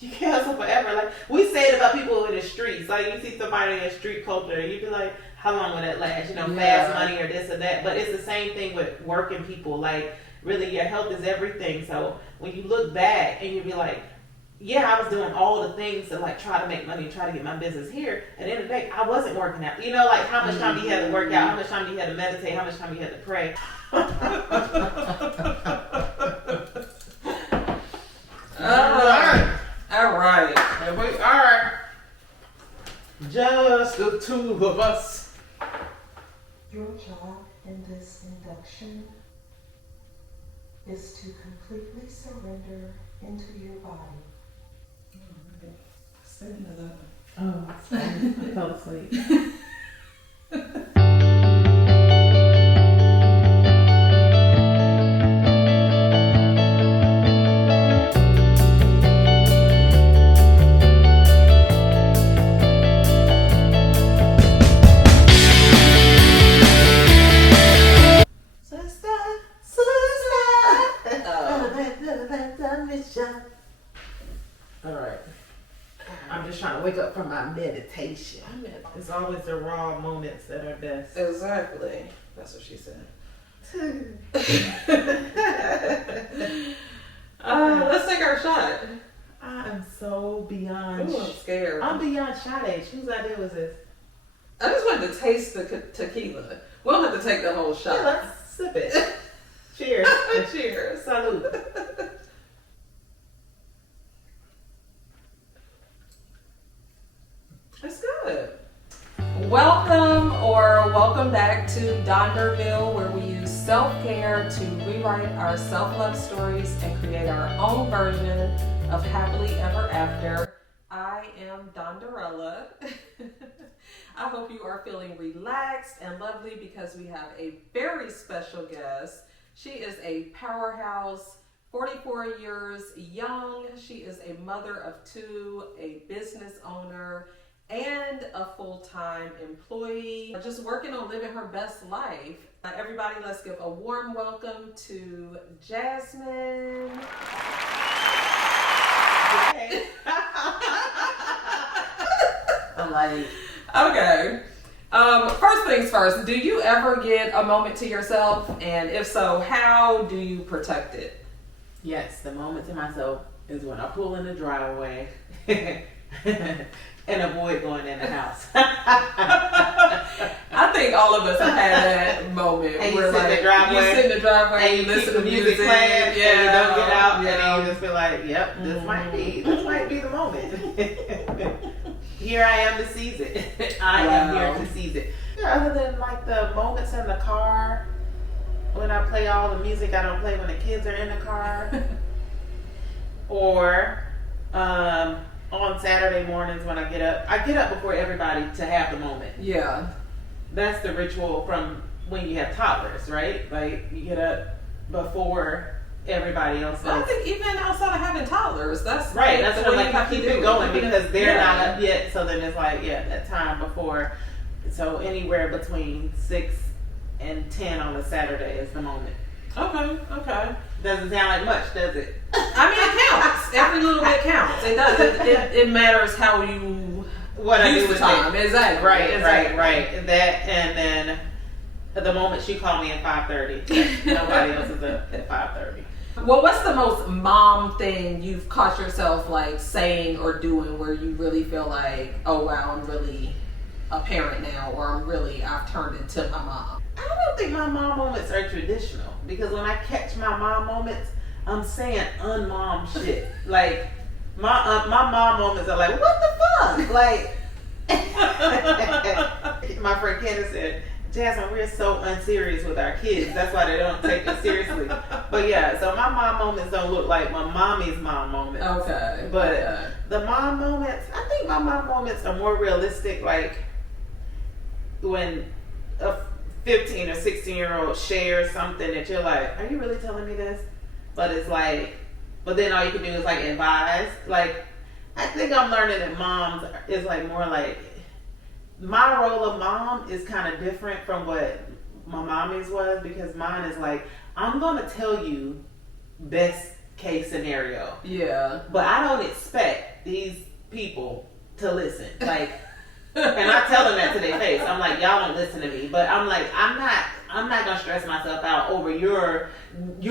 You can't hustle forever. Like, we say it about people in the streets. Like, you see somebody in street culture, and you be like, how long will that last? You know, fast money or this or that. But it's the same thing with working people. Like, really, your health is everything. So when you look back and you be like, yeah, I was doing all the things to like try to make money and try to get my business here. At the end of the day, I wasn't working out. You know, like how much time do you have to work out? How much time do you have to meditate? How much time do you have to pray? All right. And we are just the two of us. Your job in this induction is to completely surrender into your body. Oh, I fell asleep. Alright. I'm just trying to wake up from my meditation. It's always the raw moments that are best. Exactly. That's what she said. Let's take our shot. I am so beyond. Ooh, I'm scared. I'm beyond shot age. Whose idea was this? I just wanted to taste the tequila. We don't have to take the whole shot. Yeah, let's sip it. Cheers. Cheers. Salud. That's good. Welcome back to Donderella, where we use self-care to rewrite our self-love stories and create our own version of happily ever after. I am Donderella. I hope you are feeling relaxed and lovely because we have a very special guest. She is a powerhouse, 44 years young. She is a mother of two, a business owner, and a full-time employee, just working on living her best life. Everybody, let's give a warm welcome to Jasmine. Okay. I'm like, okay. First things first, do you ever get a moment to yourself? And if so, how do you protect it? yes, the moment to myself is when I pull in the driveway and avoid going in the house. I think all of us have had that moment And where you sit in the driveway, you sit in the driveway and you listen to music playing, and you don't get out, and yeah. then you just feel like, yep, this might be the moment. Here I am to seize it. I am here to seize it. Yeah, other than like the moments in the car, when I play all the music I don't play when the kids are in the car, or on Saturday mornings when I get up before everybody to have the moment. Yeah. That's the ritual from when you have toddlers, right? Like you get up before everybody else does. I think even outside of having toddlers, that's Right, that's the what way like you have keep to it do going because they're Yeah. not up yet. So then it's like, yeah, that time before. So anywhere between 6 and 10 on a Saturday is the moment. Okay. Doesn't sound like much, does it? I mean, it counts. Every little bit counts. It does. It matters how you What I use do the with time. it. Exactly. Right. Exactly. That, and then the moment she called me at 5:30. Nobody else is up at 5:30. Well, what's the most mom thing you've caught yourself like saying or doing where you really feel like, oh wow, I'm really a parent now, or I've turned into my mom? I don't think my mom moments are traditional because when I catch my mom moments, I'm saying unmom shit. Like my mom moments are like, what the fuck? Like my friend Candace said, Jasmine, we're so unserious with our kids. That's why they don't take us seriously. But yeah, so my mom moments don't look like my mommy's mom moments. Okay. But the mom moments, I think my mom moments are more realistic. Like when a 15 or 16-year-old shares something that you're like, are you really telling me this? But it's like, but then all you can do is like advise. Like, I think I'm learning that moms is like more like, my role of mom is kind of different from what my mommy's was because mine is like, I'm going to tell you best case scenario. Yeah. But I don't expect to listen. Like, and I tell them that to their face. I'm like, y'all don't listen to me. But I'm like, I'm not gonna stress myself out over your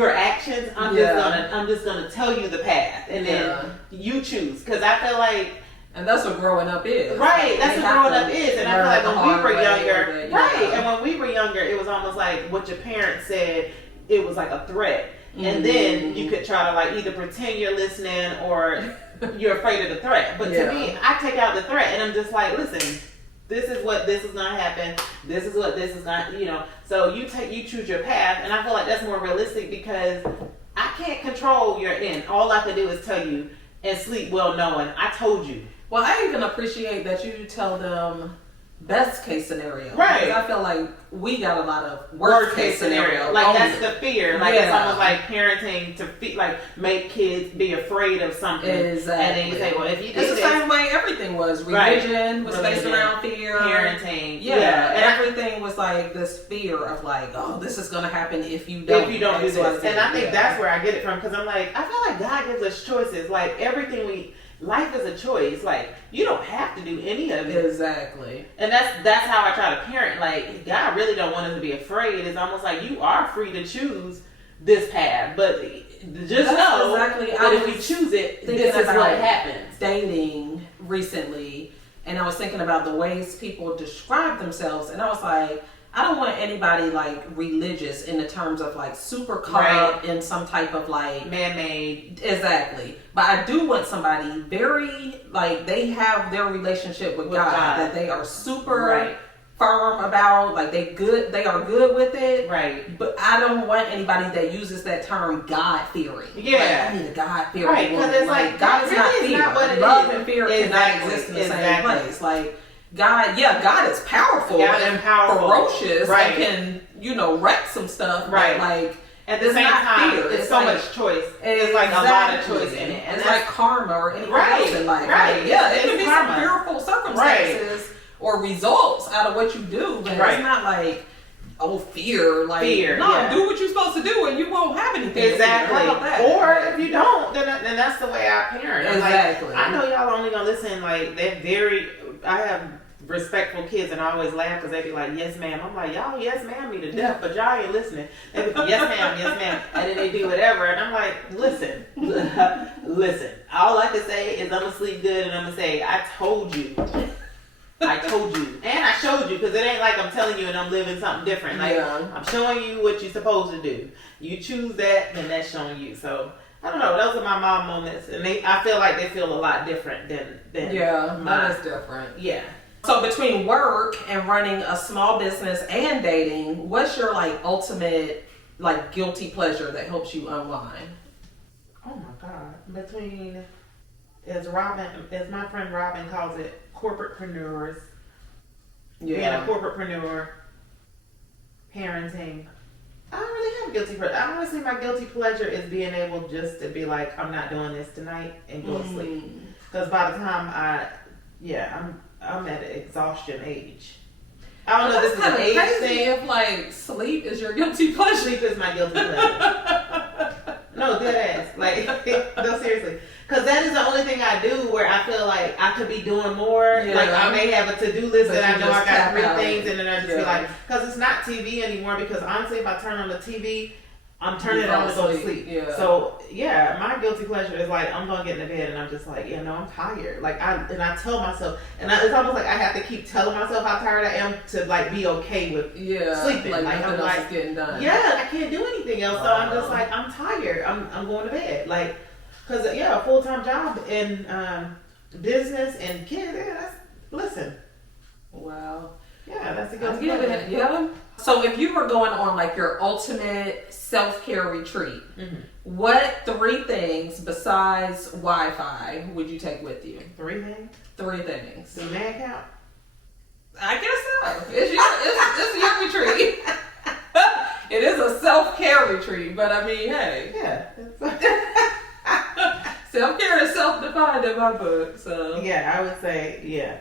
actions. I'm just gonna tell you the path, and then you choose. Because I feel like, and that's what growing up is. Right, that's what growing up is. And I feel like when we were younger, right, and when we were younger, it was almost like what your parents said, it was like a threat. And then you could try to like either pretend you're listening or you're afraid of the threat. But to me, I take out the threat and I'm just like, listen, this is what this is gonna happen. This is what this is gonna, So you choose your path, and I feel like that's more realistic because I can't control your end. All I can do is tell you and sleep well knowing I told you. Well, I even appreciate that you tell them best case scenario. Right. Because I feel like we got a lot of worst case scenario. Like that's the fear. Like it's almost like parenting to like make kids be afraid of something. Exactly. And then you say, well, if you do it's the same way everything was. Religion was based around fear. Parenting. Yeah. And everything was like this fear of like, oh, this is going to happen if you don't do this. And I think that's where I get it from. Because I'm like, I feel like God gives us choices. Like everything life is a choice. Like you don't have to do any of it. Exactly. And that's how I try to parent. Like God really don't want us to be afraid. It's almost like you are free to choose this path, but just know that if you choose it, this is what happens. Dating recently, and I was thinking about the ways people describe themselves, and I was like, I don't want anybody like religious in the terms of like super caught up in some type of like man-made. Exactly. But I do want somebody very like they have their relationship with God that they are super firm about, like they are good with it. Right. But I don't want anybody that uses that term God fearing. Yeah. Like, I need a God fearing. Right, because it's like God is not fear. Not what it Love and fear cannot exist in the same place. Like God is powerful and ferocious and can, wreck some stuff. Right. But like at the same time, fear. it's so much choice. It's like a lot of choice in it. And it's like karma or anything else in life. Right. Like, yeah, it can be some fearful circumstances or results out of what you do, but it's not like fear. Like do what you're supposed to do and you won't have anything. Exactly. How about that? Or if you don't, then that's the way I parent. Exactly. Like, I know y'all only gonna listen. Like I have respectful kids, and I always laugh because they be like, "Yes, ma'am." I'm like, "Y'all, yes, ma'am, me to death," but y'all ain't listening. They be, "Yes, ma'am, yes, ma'am," and then they do whatever, and I'm like, "Listen, listen. All I can say is I'm gonna sleep good, and I'm gonna say I told you." I told you, and I showed you, because it ain't like I'm telling you and I'm living something different. Like I'm showing you what you're supposed to do. You choose that, then that's showing you. So I don't know. Those are my mom moments, and I feel like they feel a lot different than that is different. Yeah. So between work and running a small business and dating, what's your like ultimate like guilty pleasure that helps you unwind? Oh my God! Between as my friend Robin calls it, corporatepreneurs. Being a corporatepreneur, parenting. I don't really have guilty pleasure. I honestly, my guilty pleasure is being able just to be like, I'm not doing this tonight and go to sleep. Because by the time I'm at an exhaustion age. I don't know if this is an age thing. If like sleep is your guilty pleasure. Sleep is my guilty pleasure. No, dead ass. Like, no, seriously. Because that is the only thing I do where I feel like I could be doing more. Yeah. Like, I may have a to-do list that I know I got 3 things, and then I just be like, because it's not TV anymore, because honestly, if I turn on the TV, I'm turning it on to go to sleep. Yeah. So, my guilty pleasure is like, I'm going to get in the bed, and I'm just like, I'm tired. Like, I tell myself, and it's almost like I have to keep telling myself how tired I am to, like, be okay with sleeping. Like I'm nothing like, else is getting done. Yeah, I can't do anything else. Wow. So I'm just like, I'm tired. I'm going to bed. Like, because, a full-time job in business and kids, listen. Wow. Yeah, that's a good pleasure. Yeah. So if you were going on like your ultimate self-care retreat, what 3 things besides Wi-Fi would you take with you? 3 things? 3 things. Does man count? I guess so. It's your retreat. It is a self-care retreat, but I mean, hey. Yeah. Self-care is self-defined in my book, so. Yeah, I would say,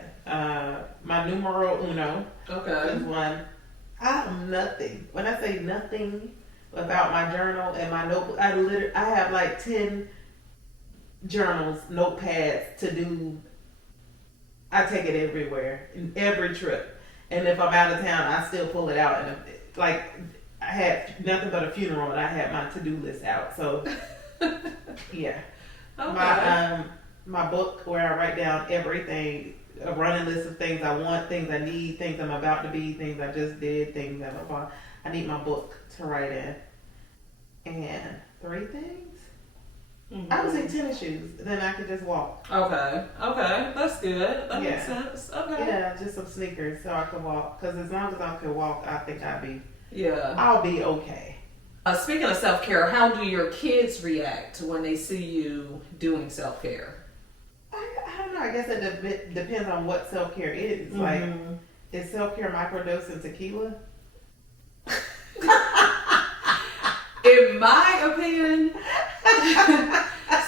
my numero uno. Okay. Is one. I have nothing. When I say nothing about my journal and my notebook, I have like 10 journals, notepads to do I take it everywhere, in every trip. And if I'm out of town, I still pull it out. And like, I had nothing but a funeral, and I had my to-do list out. So, yeah. Okay. My book where I write down everything, a running list of things I want, things I need, things I'm about to be, things I just did, things that I need my book to write in. And 3 things? Mm-hmm. I would say tennis shoes. Then I could just walk. Okay. That's good. That makes sense. Okay. Yeah, just some sneakers so I could walk. Because as long as I could walk, I think Yeah. I'll be okay. Speaking of self-care, how do your kids react when they see you doing self-care? I don't know. I guess it depends on what self-care is. Mm-hmm. Like, is self-care microdosing tequila? In my opinion,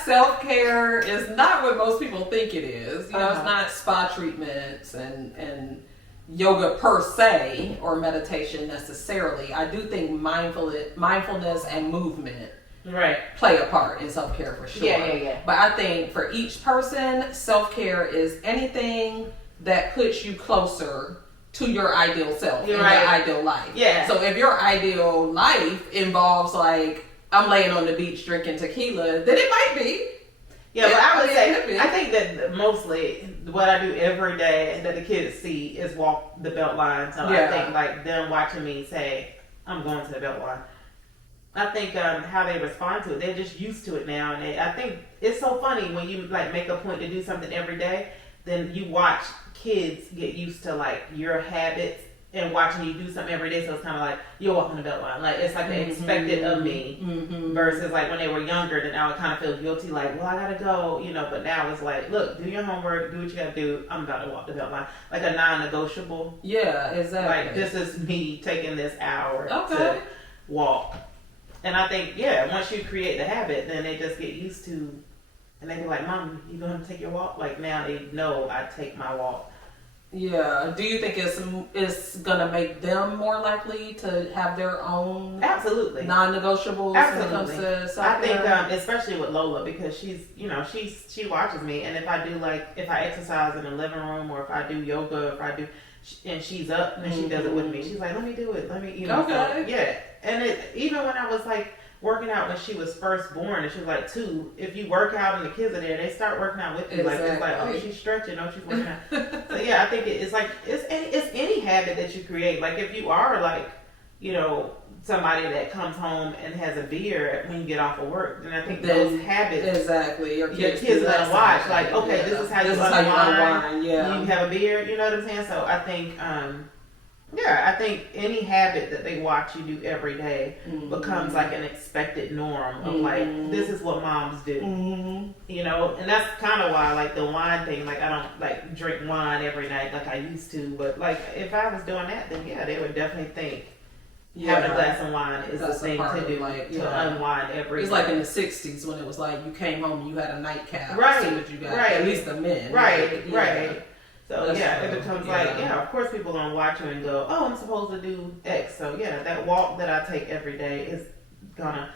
self-care is not what most people think it is. It's not spa treatments and yoga per se or meditation necessarily. I do think mindfulness and movement play a part in self-care for sure. Yeah. But I think for each person, self-care is anything that puts you closer to your ideal self and your ideal life. Yeah. So if your ideal life involves like I'm laying on the beach drinking tequila, then it might be. Yeah, but I would say I think that mostly what I do every day that the kids see is walk the belt line. So I think like them watching me say, I'm going to the belt line. I think how they respond to it, they're just used to it now, and I think it's so funny when you like make a point to do something every day, then you watch kids get used to like your habits and watching you do something every day. So it's kind of like you're walking the belt line, like it's like they expected of me. Versus like when they were younger, then I would kind of feel guilty, like, well, I gotta go, But now it's like, look, do your homework, do what you gotta do. I'm about to walk the belt line, like a non-negotiable. Yeah, exactly. Like this is me taking this hour to walk. And I think, once you create the habit, then they just get used to, and they be like, Mom, you gonna take your walk? Like now they know I take my walk. Yeah. Do you think it's gonna make them more likely to have their own Absolutely non-negotiables when it comes to self-care? I think especially with Lola, because she's she watches me, and if I exercise in the living room or if I do yoga, and she's up and she does it with me, she's like, let me do it, Okay. So, and even when I was like working out when she was first born and she was like 2, if you work out and the kids are there, they start working out with you. Like it's like, oh, she's stretching, oh, she's working out. So I think it's like it's any habit that you create. Like if you are like somebody that comes home and has a beer when you get off of work, then I think those habits your kids gonna watch. Like, okay, this is how you unwind. Yeah, you have a beer. You know what I'm saying? So I think I think any habit that they watch you do every day becomes like an expected norm of like, this is what moms do. And that's kind of why like the wine thing, like I don't like drink wine every night like I used to, but like if I was doing that, then they would definitely think having a glass of wine is the thing to do, like, to unwind every It's day. like in the 60s when it was like you came home and you had a nightcap. Right, See what you got. right. At least the men. Right. So That's it becomes like, of course people gonna watch you and go, oh, I'm supposed to do X. So that walk that I take every day is gonna.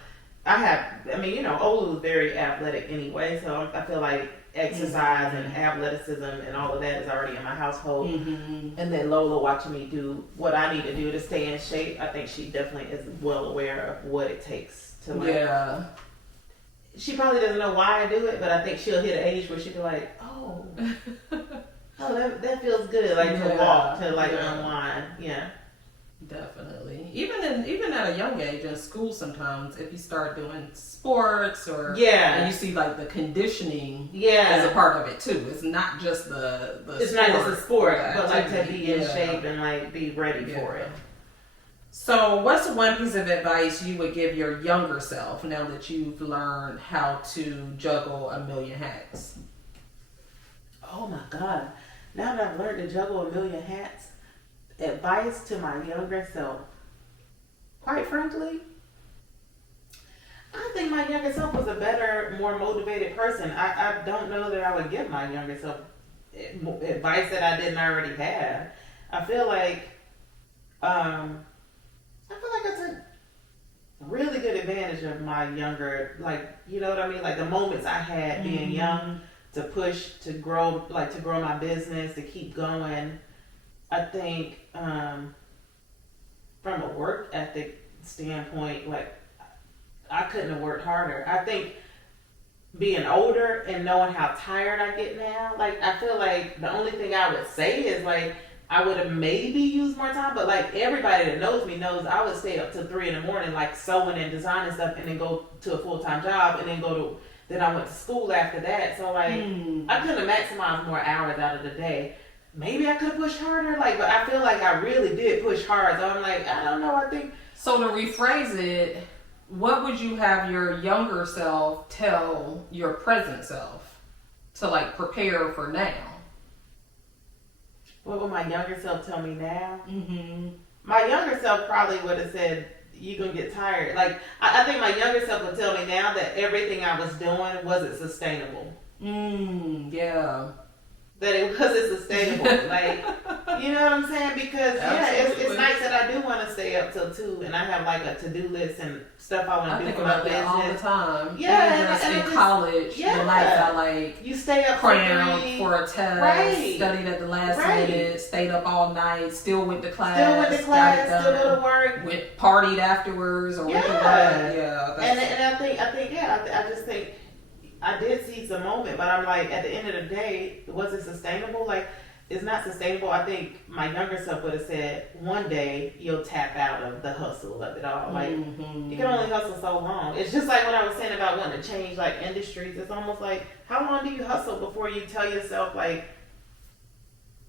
Olu is very athletic anyway, so I feel like exercise and athleticism and all of that is already in my household. And then Lola watching me do what I need to do to stay in shape, I think she definitely is well aware of what it takes to like. Yeah. She probably doesn't know why I do it, but I think she'll hit an age where she'll be like, oh, that feels good, like to walk, to like unwind. Yeah. Definitely. Even at a young age in school, sometimes if you start doing sports or and you see like the conditioning as a part of it too. It's not just the it's sport, not just a sport, but like to activity. be in shape and like be ready for it. So what's one piece of advice you would give your younger self now that you've learned how to juggle a million hats? Oh my God. Now that I've learned to juggle a million hats, advice to my younger self. Quite frankly, I think my younger self was a better, more motivated person. I don't know that I would give my younger self advice that I didn't already have. I feel like it's a really good advantage of my younger, like, you know what I mean? Like the moments I had being young to push, to grow my business, to keep going. I think from a work ethic standpoint, like I couldn't have worked harder. I think being older and knowing how tired I get now, like I feel like the only thing I would say is like I would have maybe used more time, but like everybody that knows me knows I would stay up till 3 a.m, like sewing and designing stuff, and then go to a full-time job, and then I went to school after that. So like I couldn't have maximized more hours out of the day. Maybe I could have pushed harder, like, but I feel like I really did push hard. So I'm like, I don't know. I think so. To rephrase it, what would you have your younger self tell your present self to like prepare for now? What would my younger self tell me now? My younger self probably would have said, you're going to get tired. Like, I think my younger self would tell me now that everything I was doing wasn't sustainable. Yeah. That it wasn't sustainable. Like, you know what I'm saying? Because, it's nice that I do want to stay up till 2, and I have like a to-do list and stuff I want to do for my business. All the time. Yeah. And in college, the nights I like you stay up crammed for a test, studied at the last minute, stayed up all night, still went to class, still go to work, partied afterwards, or went to work. Yeah. And I just think I did seize the moment, but I'm like, at the end of the day, was it sustainable? Like, it's not sustainable. I think my younger self would have said, one day you'll tap out of the hustle of it all. Like, you can only hustle so long. It's just like what I was saying about wanting to change, like, industries. It's almost like, how long do you hustle before you tell yourself, like,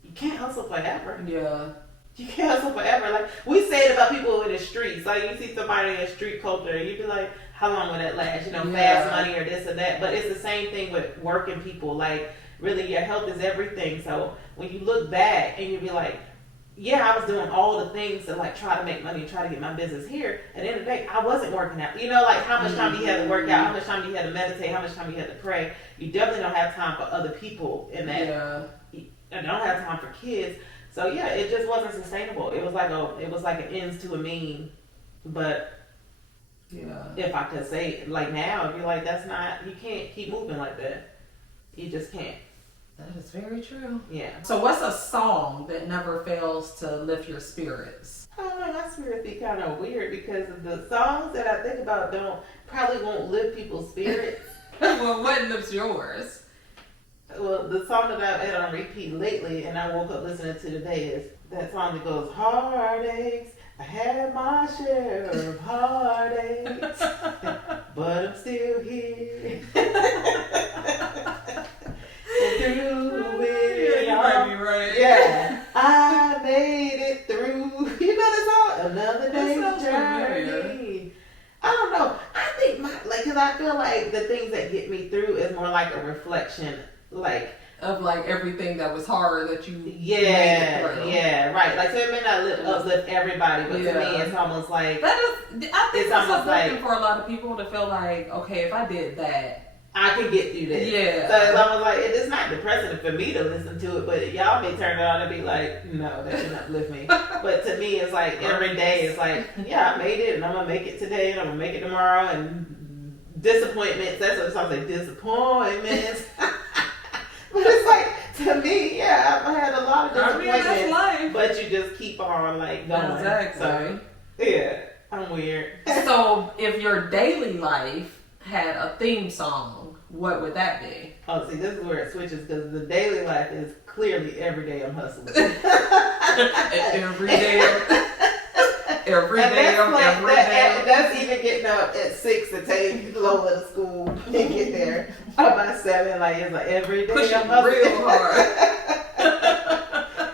you can't hustle forever? Yeah. You can't hustle forever. Like, we say it about people in the streets. Like, you see somebody in street culture, and you be like, how long will that last? You know, fast money or this or that. But it's the same thing with working people. Like, really, your health is everything. So when you look back and you be like, yeah, I was doing all the things to like try to make money and try to get my business here. At the end of the day, I wasn't working out. You know, like how much time you had to work out, how much time you had to meditate, how much time you had to pray. You definitely don't have time for other people in that. Yeah. And don't have time for kids. So yeah, it just wasn't sustainable. It was like an ends to a mean. But if I could say it, like now, if you're like, that's not, you can't keep moving like that. You just can't. That is very true. Yeah. So what's a song that never fails to lift your spirits? I don't know, my spirits be kind of weird because the songs that I think about probably won't lift people's spirits. Well, what lifts yours? Well, the song that I've had on repeat lately and I woke up listening to today is that song that goes, heartaches, I had my share of heartaches, but I'm still here. And through it you might be right. Yeah, I made it through. You know the song? Another day's journey. Familiar. I don't know. I think because I feel like the things that get me through is more like a reflection, like of like everything that was hard that you made it through. Right. Like so it may not uplift everybody, but to me it's almost like I think it's almost like for a lot of people to feel like, okay, if I did that, I can get through this. Yeah. So it's almost like it's not depressing for me to listen to it, but y'all may turn it on and be like, no, that should not lift me. But to me, it's like every day is like, yeah, I made it, and I'm gonna make it today, and I'm gonna make it tomorrow, and disappointments. That's what it sounds like, disappointments. But it's like to me, yeah, I've had a lot of disappointments, that's life. but you just keep on like going. Exactly. So, yeah, I'm weird. So if your daily life had a theme song, what would that be? Oh, see, this is where it switches because the daily life is clearly every day I'm hustling. every day. That's even getting up at 6 to take Lola to school and get there by 7. Like it's like every day I'm hustling real hard.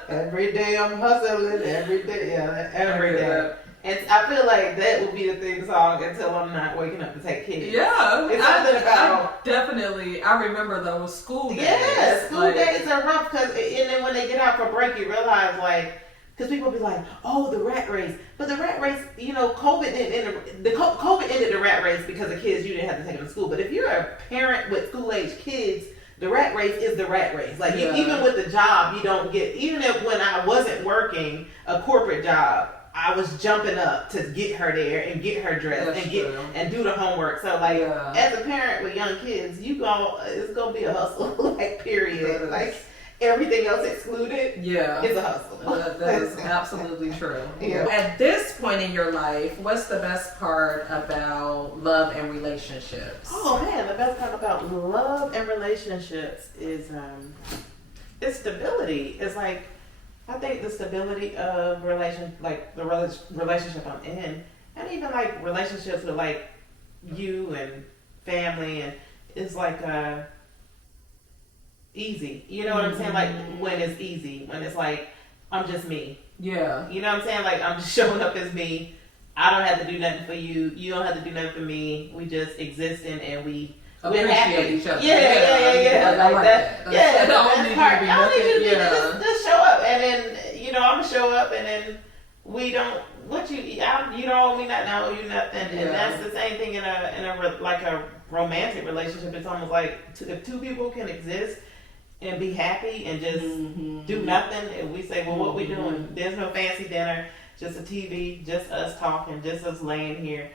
Every day I'm hustling. Every day, every day. And I feel like that would be the theme song until I'm not waking up to take kids. Yeah. It's something about... I remember those school days. Yeah, school days are rough and then when they get out for break, you realize like, because people be like, oh, the rat race. But the rat race, you know, COVID ended the rat race because of kids, you didn't have to take them to school. But if you're a parent with school-age kids, the rat race is the rat race. Like even with the job, you don't get, even if when I wasn't working a corporate job, I was jumping up to get her there and get her dressed and do the homework. So like as a parent with young kids, it's gonna be a hustle, like period. Like everything else excluded, it's a hustle. That is absolutely true. Yeah. At this point in your life, what's the best part about love and relationships? Oh man, the best part about love and relationships is stability. It's like, I think the stability of the relationship I'm in, and even like relationships with like you and family, and it's like easy. You know what I'm saying? Like when it's easy, when it's like I'm just me. Yeah. You know what I'm saying? Like I'm just showing up as me. I don't have to do nothing for you. You don't have to do nothing for me. We just existing and we're happy. Each other. Yeah. Like that. Yeah, the best part. I don't need you to just show up, and then I'm gonna show up, and then we don't. You don't owe me nothing. I owe you nothing, and that's the same thing in a romantic relationship. It's almost like if two people can exist and be happy and just do nothing, and we say, well, what we doing? There's no fancy dinner, just a TV, just us talking, just us laying here.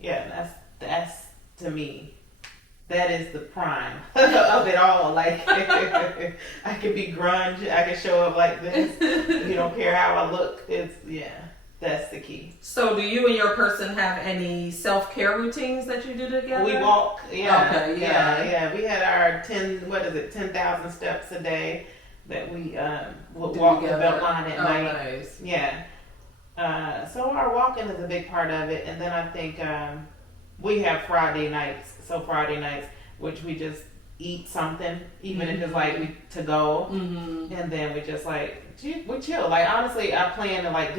Yeah, that's to me. That is the prime of it all. Like, I could be grunge. I could show up like this. You don't care how I look. That's the key. So do you and your person have any self-care routines that you do together? We walk. Yeah. Okay, yeah. We had our 10,000 steps a day that we would walk the belt line at night. Nice. Yeah. So our walking is a big part of it. And then I think we have Friday nights, which we just eat something, even if it's like to go, and then we just like we chill. Like honestly, I plan to like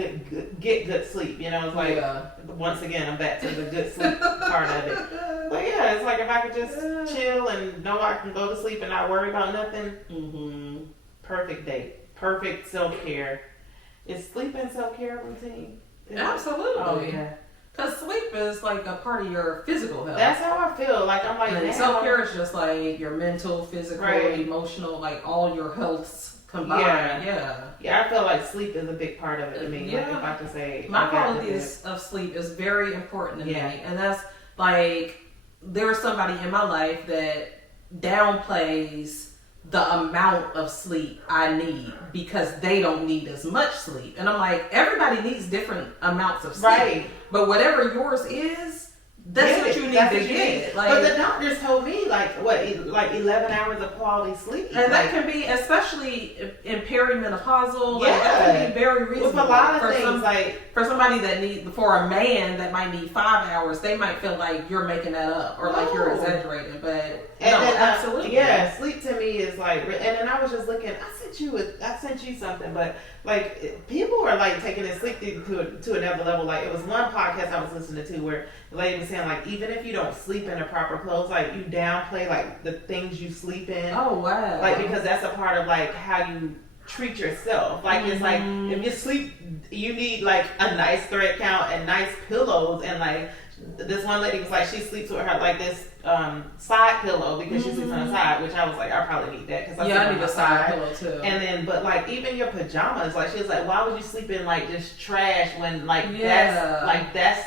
get good sleep. You know, it's like once again I'm back to the good sleep part of it. But yeah, it's like if I could just chill and know I can go to sleep and not worry about nothing. Perfect date, perfect self-care. Is sleep and self-care routine? Absolutely. Oh yeah. Because sleep is like a part of your physical health. That's how I feel. Like I'm like, and self-care is just like your mental, physical, emotional, like all your healths combined. Yeah, I feel like sleep is a big part of it to me. Yeah. Like if I can say my quality of sleep is very important to me. And that's like, there's somebody in my life that downplays the amount of sleep I need because they don't need as much sleep. And I'm like, everybody needs different amounts of sleep. Right. But whatever yours is, that's what you need to get. Like, but the doctors told me like 11 hours of quality sleep. And that can be, especially in perimenopausal, that can be very reasonable. With a lot of things, for somebody that for a man that might need 5 hours, they might feel like you're making that up or like you're exaggerating. But absolutely. Sleep to me is like, and then I was just looking, I sent you something, but like people are like taking their sleep to another level. Like it was one podcast I was listening to where the lady was saying like, even if you don't sleep in the proper clothes, like you downplay like the things you sleep in. Oh wow. Like because that's a part of like how you treat yourself. Like it's like if you sleep, you need like a nice thread count and nice pillows, and like this one lady was like she sleeps with her like this side pillow because she sleeps on the side, which I was like I probably need that because I need a side pillow too. And then but like even your pajamas, like she was like, why would you sleep in like this trash when that's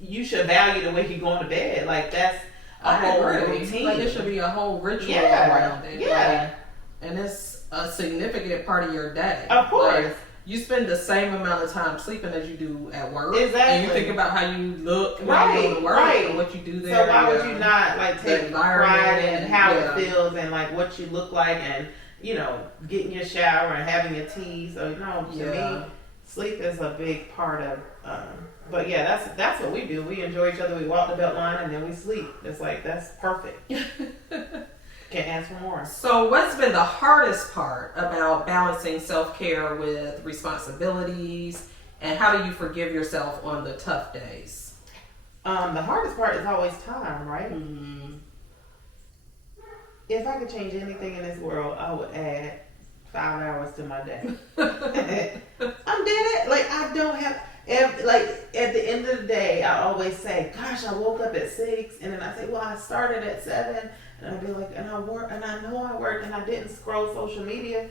you should value the way you go to bed. Like that's a whole routine. Like it should be a whole ritual around it. Yeah. And it's a significant part of your day. Of course. Like, you spend the same amount of time sleeping as you do at work. Exactly. And you think about how you look when you go to work and what you do there. So why would you not like take pride in how it feels and like what you look like and getting your shower and having your tea. So to me, sleep is a big part of. But yeah, that's what we do. We enjoy each other. We walk the belt line and then we sleep. It's like that's perfect. Can't ask for more. So what's been the hardest part about balancing self-care with responsibilities, and how do you forgive yourself on the tough days? The hardest part is always time, right? If I could change anything in this world, I would add 5 hours to my day. I'm dead. Like I don't have. Like at the end of the day, I always say, "Gosh, I woke up at 6," and then I say, "Well, I started at 7," and I'd be like, "And I work, and I know I worked, and I didn't scroll social media,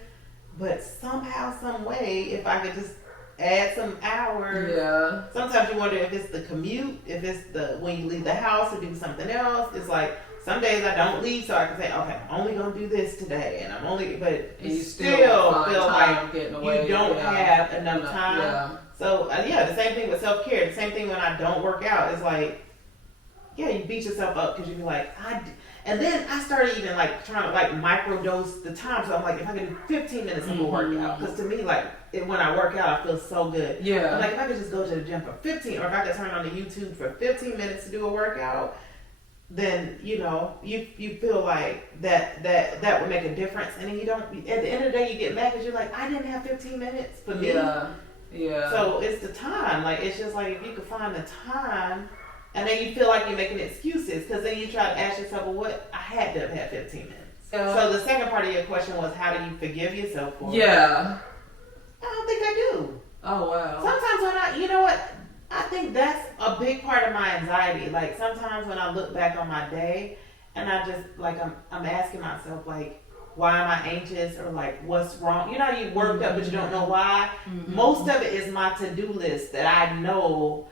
but somehow, some way, if I could just add some hours. Yeah. Sometimes you wonder if it's the commute, if it's the when you leave the house to do something else. It's like some days I don't leave, so I can say, okay, I'm only gonna do this today, and I'm only, but you still feel like you don't have enough time. Yeah. So the same thing with self-care. The same thing when I don't work out. It's like, yeah, you beat yourself up because you be like, and then I started even like trying to like microdose the time. So I'm like, if I could do 15 minutes of a workout, because to me, like when I work out, I feel so good. Yeah. I'm like, if I could just go to the gym for 15, or if I could turn on the YouTube for 15 minutes to do a workout, then you feel like that would make a difference. And then you don't. At the end of the day, you get mad because you're like, I didn't have 15 minutes for me. Yeah. So it's the time. Like it's just like if you could find the time. And then you feel like you're making excuses because then you try to ask yourself, well, what? I had to have had 15 minutes. So the second part of your question was, how do you forgive yourself for it? Yeah. I don't think I do. Oh, wow. Sometimes when you know what? I think that's a big part of my anxiety. Like sometimes when I look back on my day and I just like, I'm asking myself like, why am I anxious or like what's wrong? You know, you worked up but you don't know why. Mm-hmm. Most of it is my to-do list that I know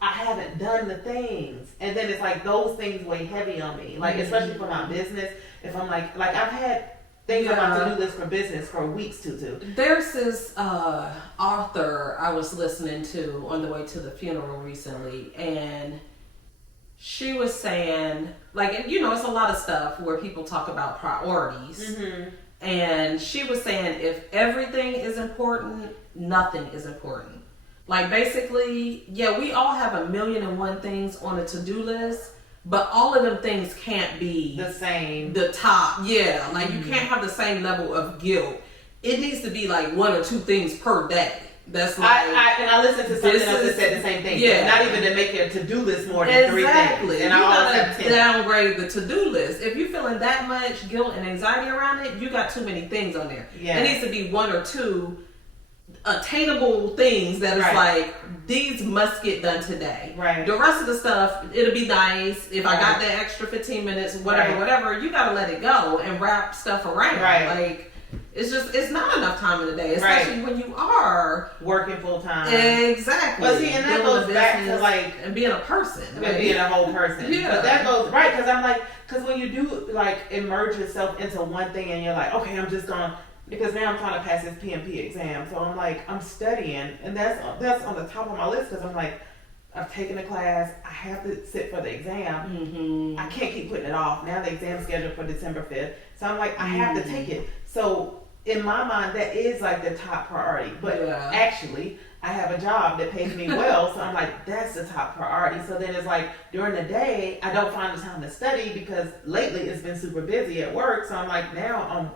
I haven't done the things, and then it's like those things weigh heavy on me. Like especially for my business, if I'm like I've had things on my to-do list for business for weeks too. There's this author I was listening to on the way to the funeral recently, and she was saying like it's a lot of stuff where people talk about priorities, mm-hmm. and she was saying if everything is important, nothing is important. Like basically, we all have 1,000,001 things on a to-do list, but all of them things can't be the same. The top, like you can't have the same level of guilt. It needs to be like 1 or 2 things per day. That's like I listened to something else that said the same thing. Yeah, not even to make your to-do list more than 3 things. And I always have 10. Downgrade the to-do list. If you're feeling that much guilt and anxiety around it, you got too many things on there. Yeah. It needs to be 1 or 2 attainable things that is like these must get done today. Right. The rest of the stuff, it'll be nice if I got that extra 15 minutes, whatever. You gotta let it go and wrap stuff around. Right. Like it's not enough time in the day, especially when you are working full time. Exactly. But see, and that goes back to like and being a person, being a whole person. Yeah. But that goes right because I'm like when you do like immerse yourself into one thing and you're like, okay, I'm just gonna. Because now I'm trying to pass this PMP exam, so I'm like, I'm studying, and that's on the top of my list because I'm like, I've taken a class, I have to sit for the exam, I can't keep putting it off. Now the exam's scheduled for December 5th, so I'm like, I have to take it. So in my mind, that is like the top priority, but actually, I have a job that pays me well, so I'm like, that's the top priority. So then it's like, during the day, I don't find the time to study because lately it's been super busy at work, so I'm like, now I'm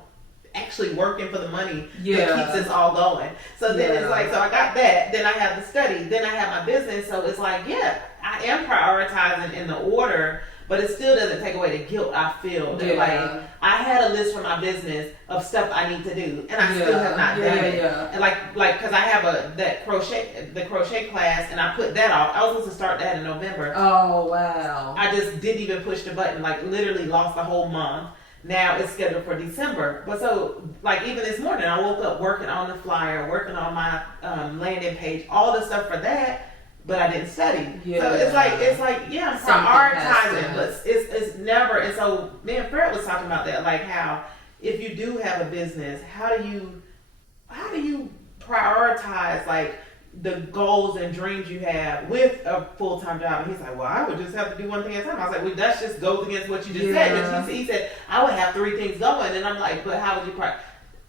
actually working for the money that keeps this all going. So then it's like, so I got that, then I have the study, then I have my business. So it's like, I am prioritizing in the order, but it still doesn't take away the guilt I feel that like I had a list for my business of stuff I need to do and I still have not done it. And like because I have the crochet class and I put that off. I was supposed to start that in November. Oh wow. I just didn't even push the button, like literally lost the whole month. Now it's scheduled for December. But so, like even this morning, I woke up working on the flyer, working on my landing page, all the stuff for that, but I didn't study. So it's like I'm prioritizing, but it's never. And so me and Fred was talking about that, like how if you do have a business, how do you prioritize like the goals and dreams you have with a full-time job? And he's like, well, I would just have to do one thing at a time. I was like, well, that just goes against what you just said. And he said, I would have 3 things going. And I'm like, but how would you prioritize?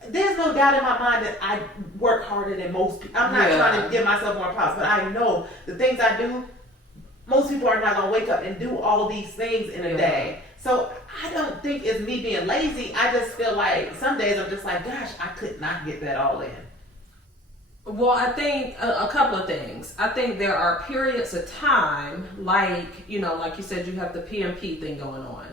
There's no doubt in my mind that I work harder than most people. I'm not trying to give myself more props, but I know the things I do, most people are not going to wake up and do all these things in a day. So I don't think it's me being lazy. I just feel like some days I'm just like, gosh, I could not get that all in. Well, I think a couple of things. I think there are periods of time, like you said, you have the PMP thing going on.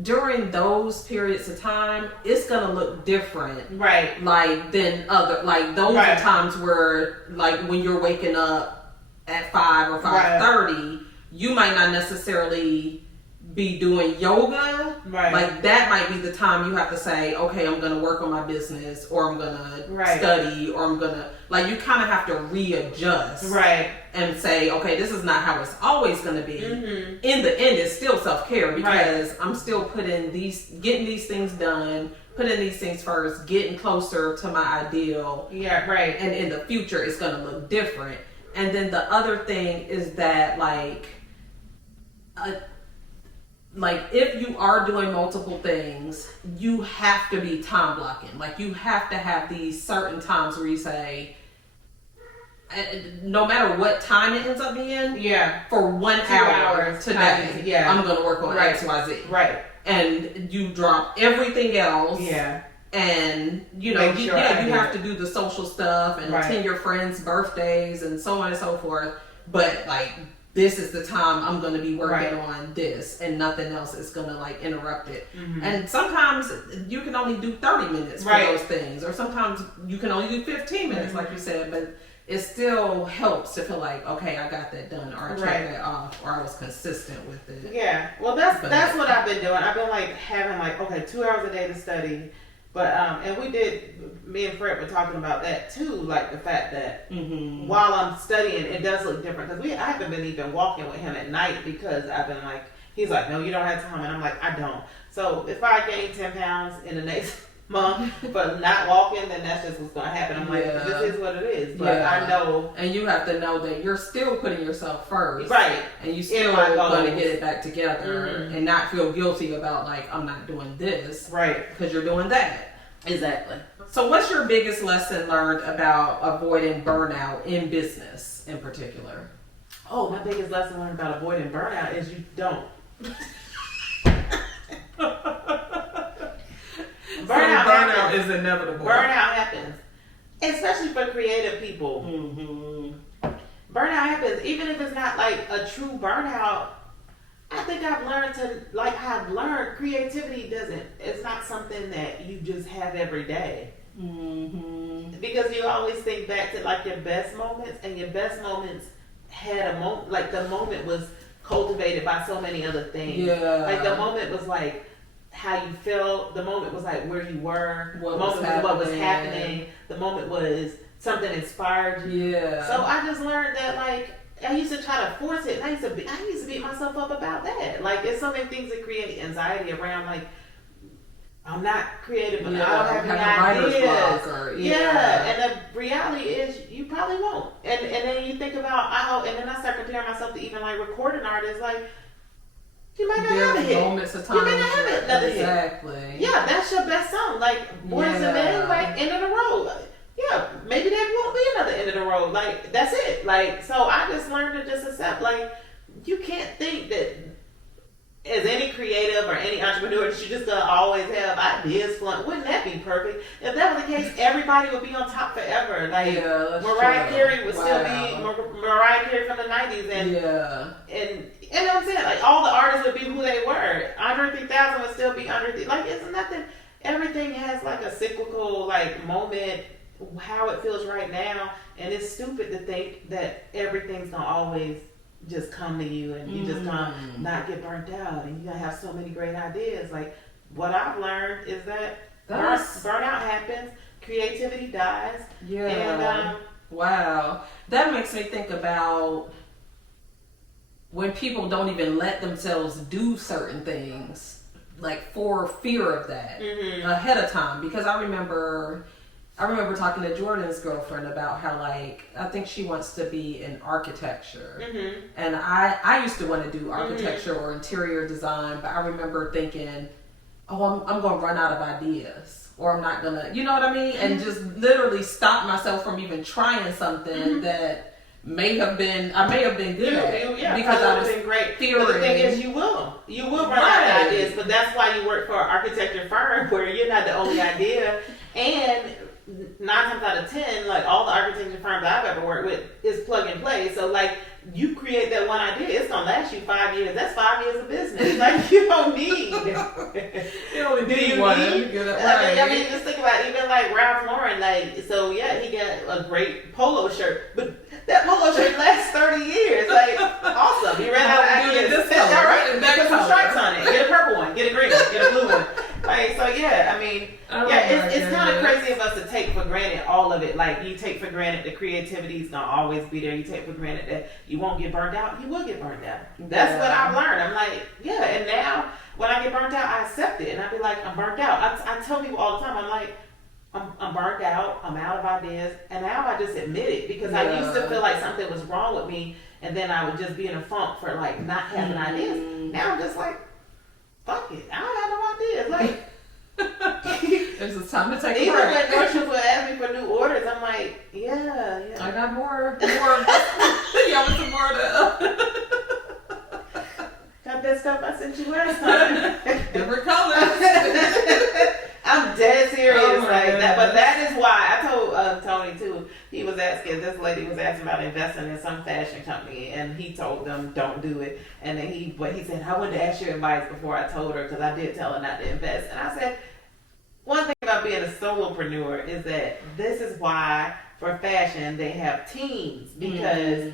During those periods of time, it's gonna look different, right? Like than other, like those are times where, like when you're waking up at 5 or 5:30, you might not necessarily be doing yoga, Right. like that might be the time you have to say, okay, I'm going to work on my business, or I'm going to study, or I'm going to, like, you kind of have to readjust. Right. And say, okay, this is not how it's always going to be. Mm-hmm. In the end, it's still self-care because I'm still getting these things done, putting these things first, getting closer to my ideal. Yeah, right. And in the future, it's going to look different. And then the other thing is that, like if you are doing multiple things, you have to be time blocking. Like, you have to have these certain times where you say, no matter what time it ends up being, for 1 hour today, I'm going to work on X, Y, Z. Right. And you drop everything else. Yeah. And, you know, you have to do the social stuff and attend your friends' birthdays and so on and so forth. But, like, this is the time I'm going to be working on this, and nothing else is going to, like, interrupt it. Mm-hmm. And sometimes you can only do 30 minutes for those things, or sometimes you can only do 15 minutes, like you said, but it still helps to feel like, okay, I got that done, or I checked that off, or I was consistent with it. Yeah, well, that's what I've been doing. I've been, like, having, like, okay, 2 hours a day to study. But, and me and Fred were talking about that too, like the fact that while I'm studying, it does look different. Because I haven't been even walking with him at night because I've been like, he's like, no, you don't have time. And I'm like, I don't. So if I gain 10 pounds in the next month for not walking, then that's just what's going to happen. I'm like, this is what it is. But I know. And you have to know that you're still putting yourself first. Right. And you still going to get it back together and not feel guilty about, like, I'm not doing this. Right. Because you're doing that. Exactly. So what's your biggest lesson learned about avoiding burnout in business in particular? Oh, my biggest lesson learned about avoiding burnout is you don't. Burnout is inevitable. Burnout happens, especially for creative people. Mm-hmm. Burnout happens, even if it's not like a true burnout. I think I've learned creativity it's not something that you just have every day. Mm-hmm. Because you always think back to, like, your best moments, and your best moments had a moment, like, the moment was cultivated by so many other things. Yeah. Like, the moment was like how you felt, the moment was like where you were, the moment was what was happening, the moment was something inspired you. Yeah. So I just learned that, like, I used to try to force it, and I used to beat myself up about that. Like, there's so many things that create anxiety around, like, I'm not creative, but I don't have any ideas. And the reality is, you probably won't. And then you think about, and then I start comparing myself to even, like, recording artists, like, you might not have a hit. Moments of time. You may not have another hit. Exactly. Yeah, that's your best song. Like, Boys and Men, like, End of the Road. Yeah, maybe there won't be another End of the Road. Like, that's it. Like, so I just learned to just accept, like, you can't think that as any creative or any entrepreneur that you're just gonna always have ideas flowing. Wouldn't that be perfect? If that was the case, everybody would be on top forever. Like, Mariah Carey would still be Mariah Carey from the 90s, and you know what I'm saying? Like, all the artists would be who they were. Andre 3000 would still be Andre. Like, it's nothing. Everything has, like, a cyclical, like, moment, how it feels right now, and it's stupid to think that everything's gonna always just come to you, and you just gonna not get burnt out, and you're gonna have so many great ideas. Like, what I've learned is that burnout happens, creativity dies. Yeah. And wow, that makes me think about when people don't even let themselves do certain things, like, for fear of that ahead of time. Because I remember talking to Jordan's girlfriend about how, like, I think she wants to be in architecture. Mm-hmm. And I used to want to do architecture or interior design, but I remember thinking, oh, I'm going to run out of ideas, or I'm not going to, you know what I mean? And just literally stop myself from even trying something that I may have been good at, because I was great. Fearing. But the thing is, you will run out of ideas, but that's why you work for an architecture firm where you're not the only idea. And 9 times out of 10, like, all the architecture firms I've ever worked with is plug and play. So, like, you create that one idea, it's gonna last you 5 years. That's 5 years of business. Like, you don't need. You only need one. I mean, just think about it. Even like Ralph Lauren. Like, so yeah, he got a great polo shirt, but that polo shirt lasts 30 years. Like, awesome. You ran out of ideas. This color, All right, that put some color. stripes on it. Get a purple one, get a green one, get a blue one. Like, so yeah, I mean, it's kind of crazy of us to take for granted all of it. Like, you take for granted the creativity is gonna always be there. You take for granted that you won't get burned out. You will get burned out. That's what I've learned. I'm like, yeah, and now when I get burnt out, I accept it, and I be like, I'm burnt out. I tell people all the time, I'm like, I'm burnt out. I'm out of ideas, and now I just admit it because I used to feel like something was wrong with me, and then I would just be in a funk for like not having ideas. Now I'm just like, fuck it, I don't have no ideas. Like, it's just time to take a even break. when nurses would ask me for new orders, I'm like, yeah. I got more. Y'all want some more of Got that stuff I sent you last time. different colors. I'm dead serious my like that, but goodness. that is why I told Tony too. He was asking, this lady was asking about investing in some fashion company, and he told them don't do it. And then he said, I wanted to ask your advice before I told her because I did tell her not to invest. And I said, one thing about being a solopreneur is that this is why for fashion they have teams, because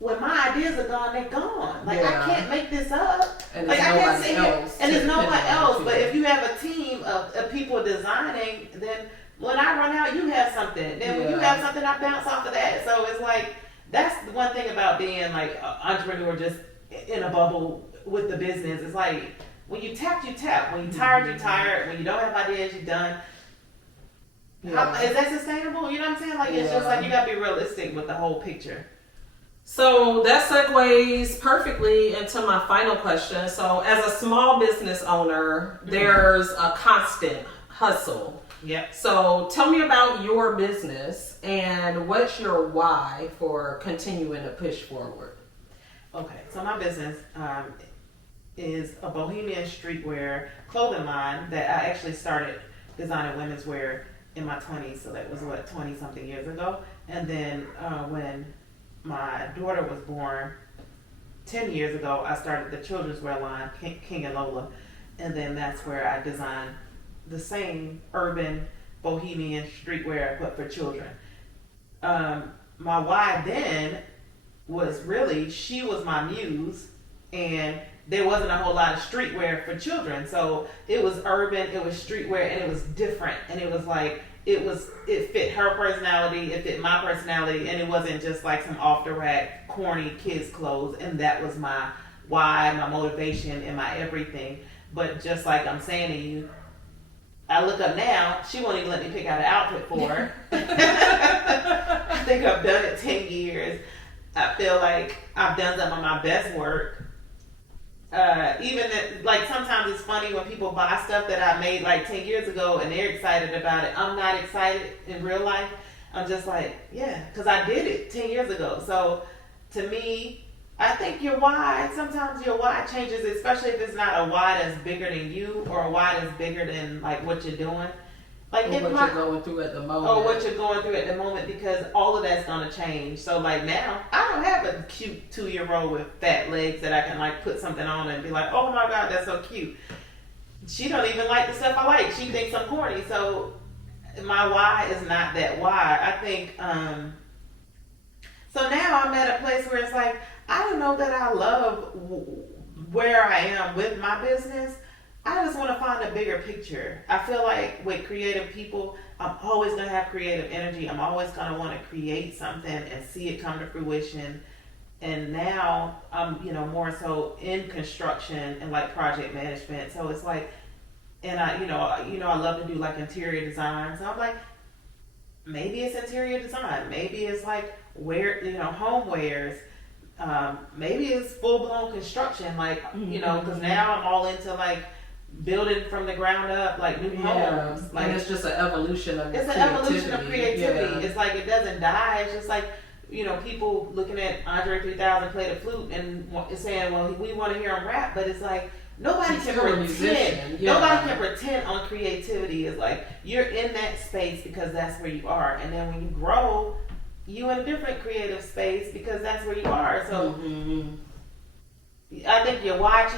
when my ideas are gone, they're gone. Like, I can't make this up. And like, there's I can't nobody sit here, else and to there's no one depend on else. you. But if you have a team of people designing, then when I run out, you have something. Then when you have something, I bounce off of that. So it's like, that's the one thing about being like an entrepreneur, just in a bubble with the business. It's like, when you tap, you tap. When you're tired, you're tired. When you don't have ideas, you're done. Is that sustainable? You know what I'm saying? Like, it's just like, you gotta be realistic with the whole picture. So that segues perfectly into my final question. So as a small business owner, there's a constant hustle. Yep. So tell me about your business and what's your why for continuing to push forward? Okay, so my business is a bohemian streetwear clothing line that I actually started designing women's wear in my 20s. So that was 20 something years ago. And then when my daughter was born 10 years ago, I started the children's wear line, King+Lola. And then that's where I designed the same urban bohemian streetwear but for children. My why then was really, she was my muse, and there wasn't a whole lot of streetwear for children. So it was urban, it was streetwear, and it was different. And it was like, it fit her personality, it fit my personality, and it wasn't just like some off the rack, corny kids clothes. And that was my why, my motivation, and my everything. But just like I'm saying to you, I look up now, she won't even let me pick out an outfit for her. I think I've done it 10 years. I feel like I've done some of my best work. Like, sometimes it's funny when people buy stuff that I made like 10 years ago and they're excited about it. I'm not excited in real life. I'm just like, yeah, because I did it 10 years ago. So to me, I think sometimes your why changes, especially if it's not a why that's bigger than you or a why that's bigger than like what you're doing. Like, Or what you're going through at the moment. Or what you're going through at the moment, because all of that's going to change. So like now, I don't have a cute 2-year-old with fat legs that I can like put something on and be like, oh my God, that's so cute. She don't even like the stuff I like. She thinks I'm corny. So my why is not that why. I think, so now I'm at a place where it's like, I don't know that I love where I am with my business. I just want to find a bigger picture. I feel like with creative people, I'm always going to have creative energy. I'm always going to want to create something and see it come to fruition. And now I'm, more so in construction and like project management. So it's like, and I love to do like interior design. So I'm like, maybe it's interior design. Maybe it's like home wares. Maybe it's full blown construction. Like, because now I'm all into like building from the ground up, like new homes. Like, and it's just an evolution of creativity. Yeah. It's like, it doesn't die. It's just like, people looking at Andre 3000 play the flute and saying, well, we want to hear him rap, but it's like, nobody can pretend. Nobody can pretend on creativity. It's like, you're in that space because that's where you are. And then when you grow, you in a different creative space because that's where you are. So I think your why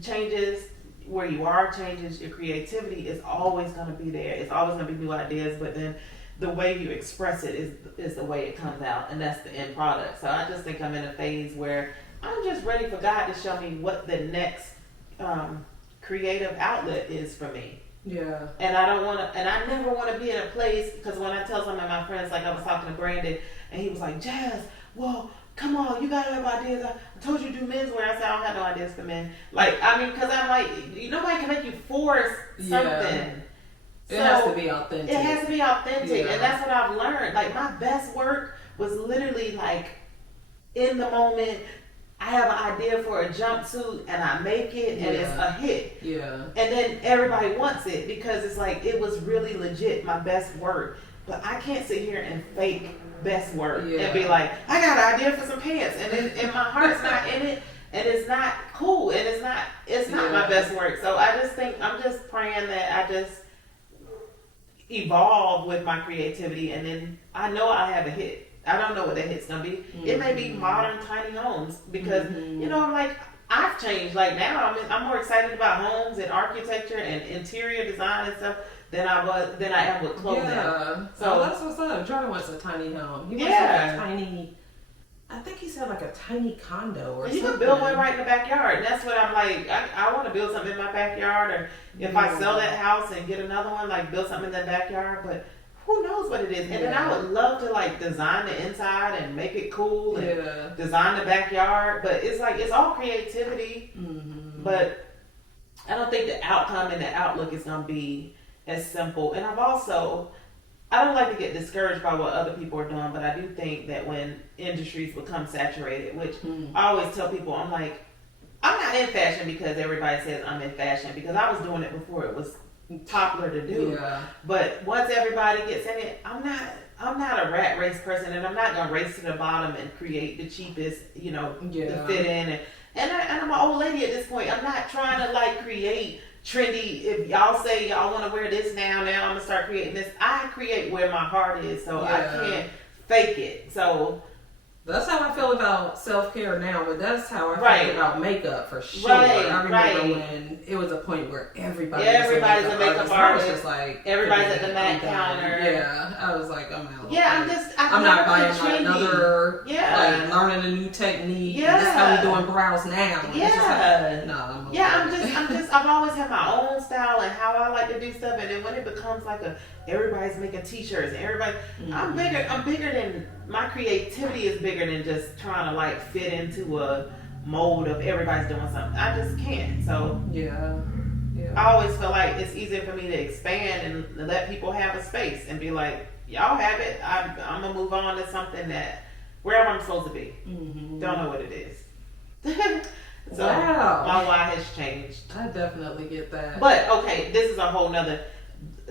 changes, where you are changes, your creativity is always going to be there. It's always going to be new ideas, but then the way you express it is the way it comes out, and that's the end product. So I just think I'm in a phase where I'm just ready for God to show me what the next creative outlet is for me. Yeah. And I don't want to, and I never want to be in a place, because when I tell some of my friends, like I was talking to Brandon, and he was like, Jazz, well, come on, you gotta have ideas. I told you to do men's wear. I said, I don't have no ideas for men. Like, I mean, because I'm like, nobody can make you force something. It has to be authentic. It has to be authentic. Yeah. And that's what I've learned. Like, my best work was literally like in the moment. I have an idea for a jumpsuit and I make it and it's a hit. Yeah. And then everybody wants it because it's like, it was really legit my best work. But I can't sit here and fake best work and be like, I got an idea for some pants, and my heart's not in it, and it's not cool, and it's not my best work. So I just think I'm just praying that I just evolve with my creativity, and then I know I have a hit. I don't know what that hit's gonna be. Mm-hmm. It may be modern tiny homes because I'm like, I've changed. Like now I'm more excited about homes and architecture and interior design and stuff than I am with clothing. Yeah. So that's what's up. Jordan wants a tiny home. He wants like a tiny, I think he said like a tiny condo or something. You can build one right in the backyard. And that's what I'm like, I want to build something in my backyard, or if I sell that house and get another one, like build something in the backyard, but who knows what it is. And then I would love to like design the inside and make it cool and design the backyard, but it's like, it's all creativity, but I don't think the outcome and the outlook is going to be as simple. And I don't like to get discouraged by what other people are doing, but I do think that when industries become saturated, which I always tell people, I'm like, I'm not in fashion because everybody says I'm in fashion, because I was doing it before it was popular to do. Yeah. But once everybody gets in it, I'm not a rat race person, and I'm not gonna race to the bottom and create the cheapest, to fit in. And I'm an old lady at this point. I'm not trying to like create trendy. If y'all say y'all want to wear this now I'm gonna start creating this. I create where my heart is, so I can't fake it. So that's how I feel about self-care now, but that's how I feel about makeup for sure. I remember when it was a point where everybody's a makeup artist. Just like everybody's at the MAC counter. Yeah, I was like, I'm out. Yeah, I'm not buying like another, like learning a new technique. Yeah, that's how we doing brows now. Yeah, no, I've always had my own style and how I like to do stuff, and then when it becomes like everybody's making t-shirts and everybody, I'm bigger than, my creativity is bigger than just trying to like fit into a mold of everybody's doing something. I just can't. So I always feel like it's easier for me to expand and let people have a space and be like, y'all have it. I'm gonna move on to something that wherever I'm supposed to be. Don't know what it is. So my why has changed. I definitely get that. But okay, this is a whole nother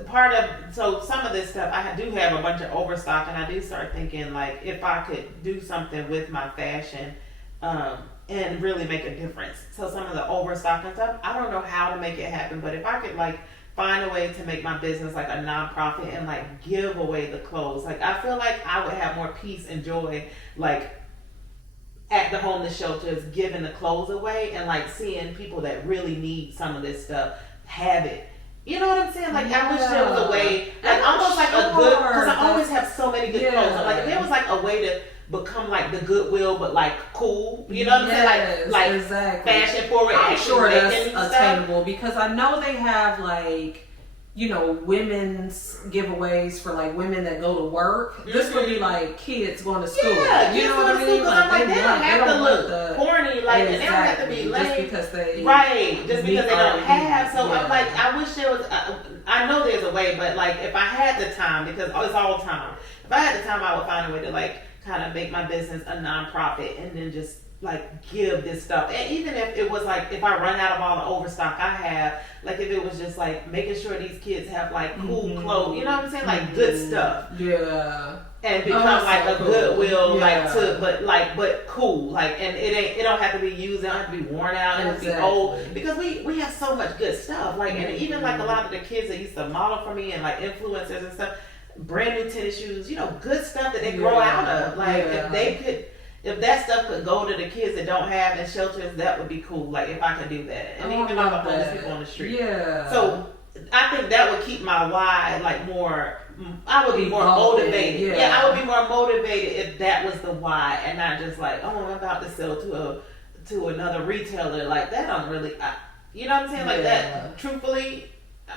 part of, so some of this stuff, I do have a bunch of overstock, and I do start thinking like, if I could do something with my fashion and really make a difference. So some of the overstock and stuff, I don't know how to make it happen, but if I could like find a way to make my business like a nonprofit and like give away the clothes, like I feel like I would have more peace and joy like at the homeless shelters giving the clothes away, and like seeing people that really need some of this stuff have it. You know what I'm saying? Like, I wish there was a way, like almost like a good, because I always have so many good clothes. Like, if there was like a way to become like the Goodwill, but like cool. You know what I'm saying? Like exactly. Fashion forward. I'm sure that's attainable, because I know they have like, women's giveaways for like women that go to work. This would be like kids going to school. Yeah, you know what I mean? Like they don't have to look corny, like, and they don't have to be lame. Just because they just because they don't have. So I'm like, I wish there was. I know there's a way, but like if I had the time, because it's all time. If I had the time, I would find a way to like kind of make my business a nonprofit, and then just like give this stuff. And even if it was like, if I run out of all the overstock I have, like if it was just like making sure these kids have like cool clothes, you know what I'm saying? Like good stuff. Yeah. And become like a Goodwill, but cool. Like, and it don't have to be used, it don't have to be worn out, it don't have to be old. Because we have so much good stuff. Like, and even like a lot of the kids that used to model for me and like influencers and stuff, brand new tennis shoes, good stuff that they grow out of. Like, if that stuff could go to the kids that don't have in shelters, that would be cool. Like if I could do that, and even like the homeless people on the street. Yeah. So I think that would keep my why like more. I would be more motivated. Yeah. I would be more motivated if that was the why, and not just like, oh, I'm about to sell to another retailer. Like that, I'm really, you know what I'm saying? Like that. Truthfully,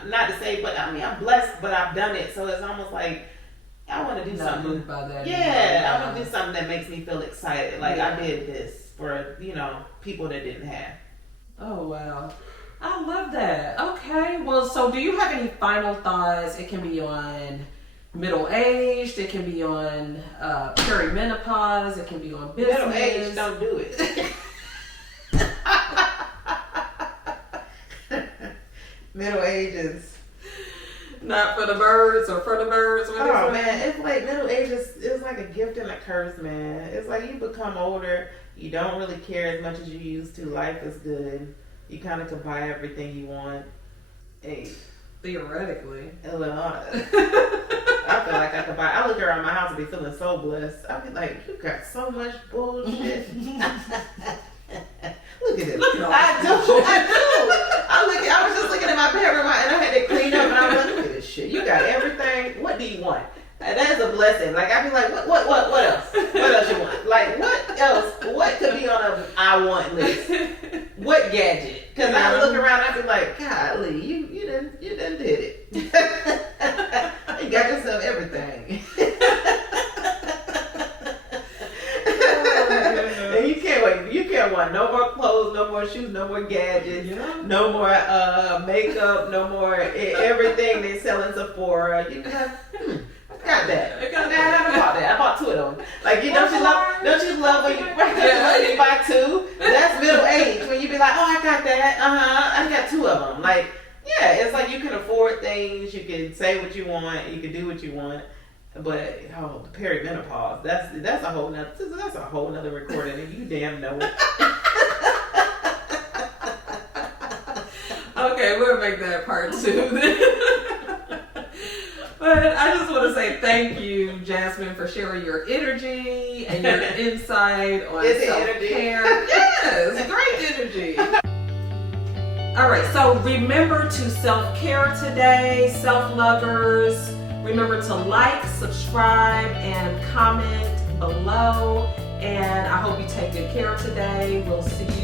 not to say, but I mean, I'm blessed, but I've done it, so it's almost like I want to do something. Moved by that I want to do something that makes me feel excited. Like I did this for people that didn't have. Oh wow. I love that. Okay. Well, so do you have any final thoughts? It can be on middle-aged. It can be on perimenopause. It can be on business. Middle-aged, don't do it. Middle-aged is not for the birds or for the birds. Oh man, it's like middle-aged is like a gift and a curse, man. It's like you become older, you don't really care as much as you used to. Life is good. You kind of can buy everything you want. Hey, theoretically. I feel like I could buy. I look around my house and be feeling so blessed. I be like, you got so much bullshit. Look at it. I do. I was just looking at my bedroom and I had to clean up and I was like, look at this shit. You got everything. What do you want? And that's a blessing. Like I be like, what else? What else you want? Like what else? What could be on a I want list? What gadget? Because I look around, I be like, golly, you done did it. You got yourself everything. And you can't want no more clothes, no more shoes, no more gadgets, no more makeup, no more everything they sell in Sephora. You have got that. I bought 2 of them. Like don't you love when you buy 2? That's middle age when you be like, oh, I got that. I got 2 of them. Like it's like you can afford things. You can say what you want. You can do what you want. But the perimenopause, that's a whole nother recording, and you damn know it. Okay, we'll make that part 2. But I just want to say thank you, Jasmine, for sharing your energy and your insight on self-care. Yes, great energy. All right, so remember to self-care today, self-lovers. Remember to like, subscribe, and comment below. And I hope you take good care today. We'll see you